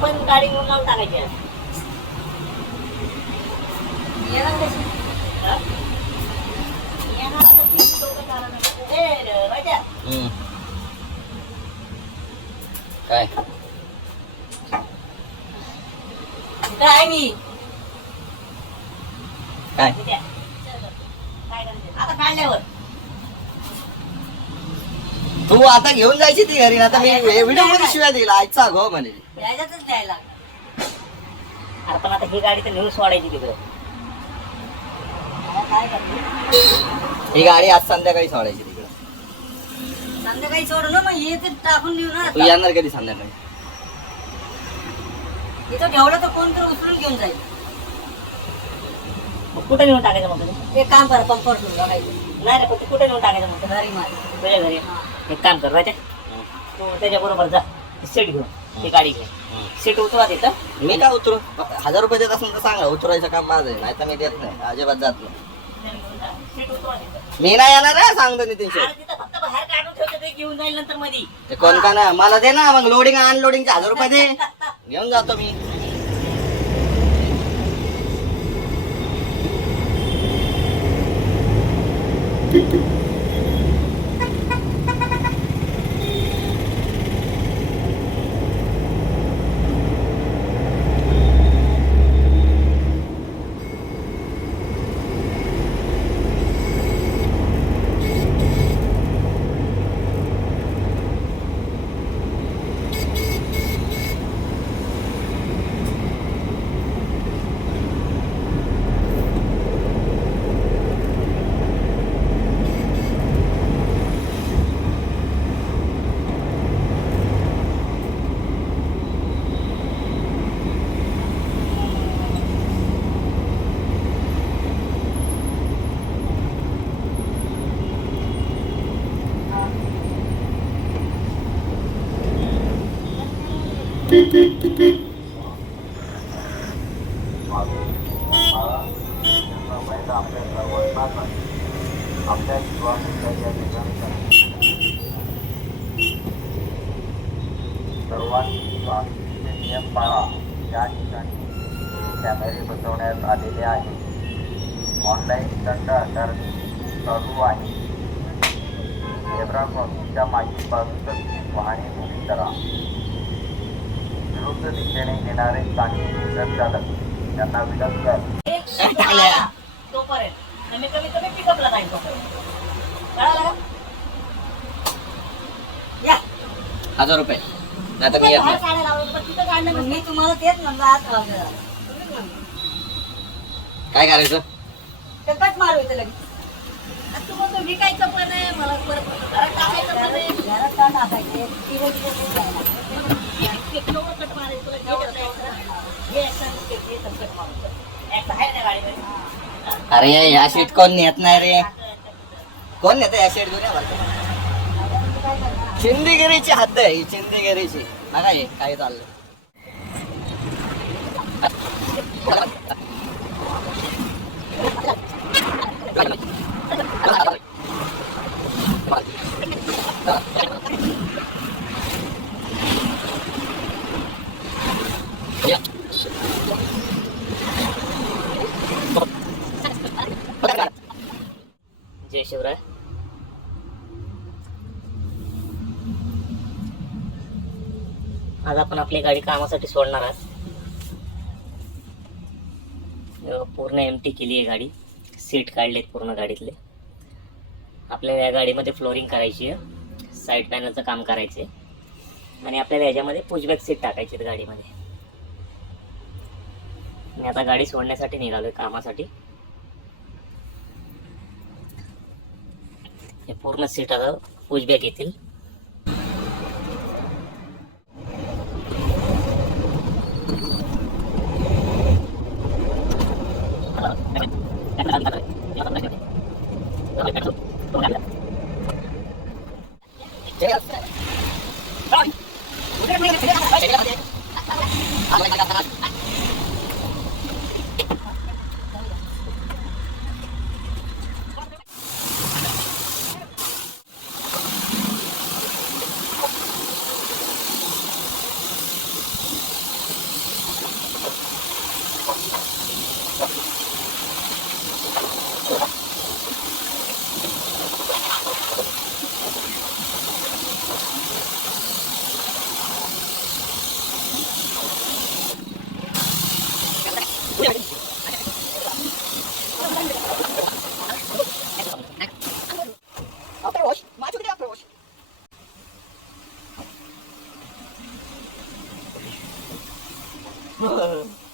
पण गाडी घेऊन लावून टाकायची काय काय मी काय आता काढल्यावर तू आता घेऊन जायची ती घरी. आता मी व्हिडिओ मध्ये शिवाय दिला आजचा गो म्हणे द्यायलाच द्यायला. अरे पण आता ही गाडी तर नेऊन सोडायची तिकडे. काय करते ही गाडी आज संध्याकाळी सोडायची तिकडे. संध्याकाळी सोडलं मग हे तर टाकून नेऊ ना. तू येणार कधी संध्याकाळी? इथं ठेवलं तर कोण तर उचलून घेऊन जाईल. कुठे नेऊन टाकायचं मग तुम्ही? एक काम करा, पंपावर ठेवून टाकायचं. नाही रे, पण कुठे नेऊन टाकायचं मग? घरी माझ्या तुझ्या घरी. एक काम कर राजा, तू त्याच्या बरोबर जा सीट घेऊन, ती गाडी घेऊन सीट उतरवा तिथं. मी का उतरू? 1000 रुपये देत असेल तर सांगा, उतरायचं काम माझं आहे. नाही तर मी देत नाही, अजिबात जात नाही. सीट उतरवा तिथं. मी नाही येणार आहे, सांगतो नितीन. अरे तिथं फक्त बाहेर काढून ठेवते, ते घेऊन जाईल नंतर मध्ये. ते कोण का ना मला दे ना, मग लोडिंग अनलोडिंगचे 1000 रुपये दे, घेऊन जातो मी. नियम पाळा. या ठिकाणी कॅमेरे बसवण्यात आलेले आहेत. ऑनलाईन दंड आकारणी चालू आहे. झेब्रा क्रॉसिंगच्या मागील बाजूस वाहने उभी करा. विरुद्ध दिशेने येणारे चांगले रिक्षाचालक त्यांना विलंब तोपर्यंत कमी कमी पिकअपला जाईल. तोपर्यंत कळालं का? या 1000 रुपये नाही तर मी येत नाही. मी तुम्हाला तेच म्हणलं आज काय करायचं? कट मारू इथे लगेच. तू म्हणतो विकायचं पण आहे, मला परत घरात टाकायचं पण आहे. घरात का टाकायचे? कट मारायचं तुला जेवढं द्यायचं. हे कट मारू. एक आहे ना गाडीमध्ये. अरे या शीट कोण नेत नाही रे. कोण नेत या शीट घेऊन? चिंदीगिरीची हद्द आहे ही, चिंदीगिरीची. बघा हे काय चाललंय. जय शिवराय. आज आपण आपली गाडी कामासाठी सोडणार आहात. पूर्ण एमटी केली आहे गाडी. सीट काढलेत पूर्ण गाडीतले. आपल्याला या गाडीमध्ये फ्लोरिंग करायची आहे, साईड पॅनलचं काम करायचं आहे आणि आपल्याला याच्यामध्ये पुशबॅक सीट टाकायची आहे गाडीमध्ये. मी आता गाडी सोडण्यासाठी निघालोय कामासाठी. हे पूर्ण सीट आता पुशबॅक येतील. Approach.